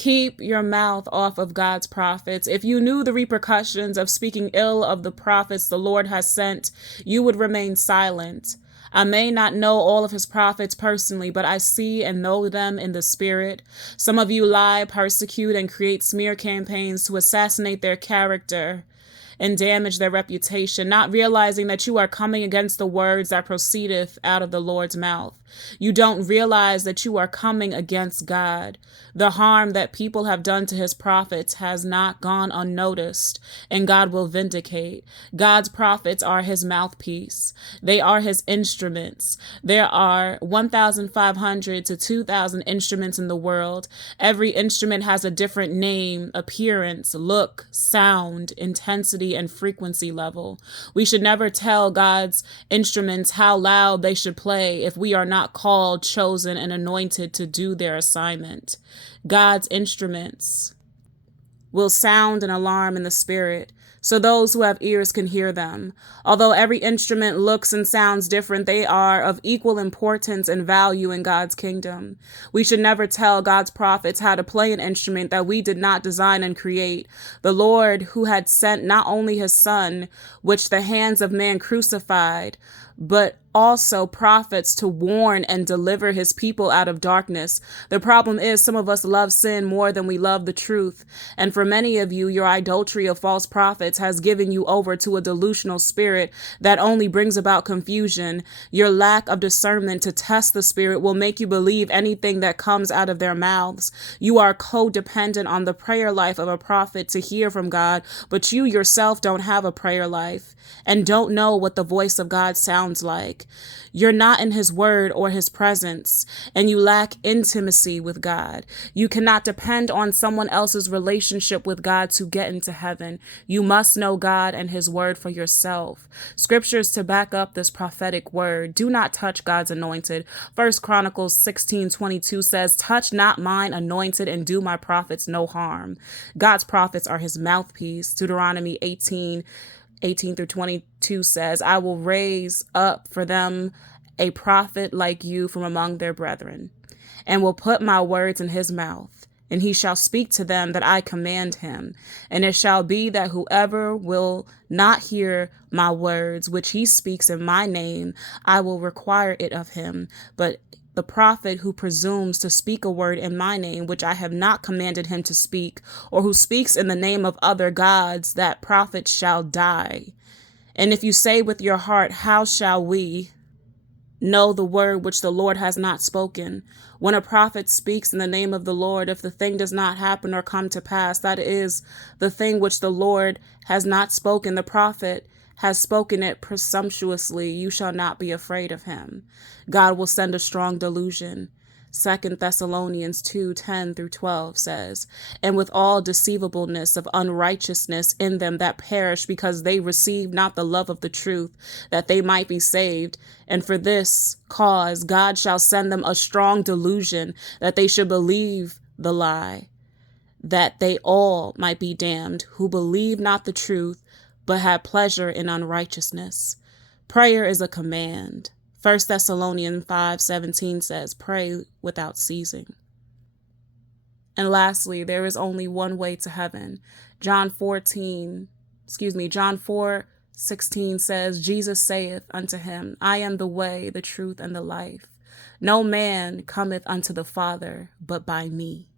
Keep your mouth off of God's prophets. If you knew the repercussions of speaking ill of the prophets the Lord has sent, you would remain silent. I may not know all of his prophets personally, but I see and know them in the spirit. Some of you lie, persecute, and create smear campaigns to assassinate their character and damage their reputation, not realizing that you are coming against the words that proceedeth out of the Lord's mouth. You don't realize that you are coming against God. The harm that people have done to his prophets has not gone unnoticed, and God will vindicate. God's prophets are his mouthpiece. They are his instruments. There are 1,500 to 2,000 instruments in the world. Every instrument has a different name, appearance, look, sound, intensity, and frequency level. We should never tell God's instruments how loud they should play if we are not called, chosen, and anointed to do their assignment. God's instruments will sound an alarm in the spirit, so those who have ears can hear them. Although every instrument looks and sounds different, they are of equal importance and value in God's kingdom. We should never tell God's prophets how to play an instrument that we did not design and create. The Lord, who had sent not only his Son, which the hands of man crucified, but also prophets to warn and deliver his people out of darkness. The problem is some of us love sin more than we love the truth. And for many of you, your idolatry of false prophets has given you over to a delusional spirit that only brings about confusion. Your lack of discernment to test the spirit will make you believe anything that comes out of their mouths. You are codependent on the prayer life of a prophet to hear from God, but you yourself don't have a prayer life and don't know what the voice of God sounds like. You're not in his word or his presence, and you lack intimacy with God. You cannot depend on someone else's relationship with God to get into heaven. You must know God and his word for yourself. Scriptures to back up this prophetic word. Do not touch God's anointed. 1 Chronicles 16:22 says, "Touch not mine anointed and do my prophets no harm." God's prophets are his mouthpiece. Deuteronomy 18 through 22 says, "I will raise up for them a prophet like you from among their brethren, and will put my words in his mouth, and he shall speak to them that I command him. And it shall be that whoever will not hear my words, which he speaks in my name, I will require it of him. But the prophet who presumes to speak a word in my name, which I have not commanded him to speak, or who speaks in the name of other gods, that prophet shall die. And if you say with your heart, how shall we know the word which the Lord has not spoken? When a prophet speaks in the name of the Lord, if the thing does not happen or come to pass, that is the thing which the Lord has not spoken. The prophet has spoken it presumptuously. You shall not be afraid of him. God will send a strong delusion. 2 Thessalonians 2:10 through 12 says, "And with all deceivableness of unrighteousness in them that perish, because they receive not the love of the truth, that they might be saved. And for this cause God shall send them a strong delusion, that they should believe the lie, that they all might be damned, who believe not the truth, but had pleasure in unrighteousness." Prayer is a command. 1 Thessalonians 5:17 says, "Pray without ceasing." And lastly, there is only one way to heaven. John 4:16 says, "Jesus saith unto him, I am the way, the truth, and the life. No man cometh unto the Father but by me."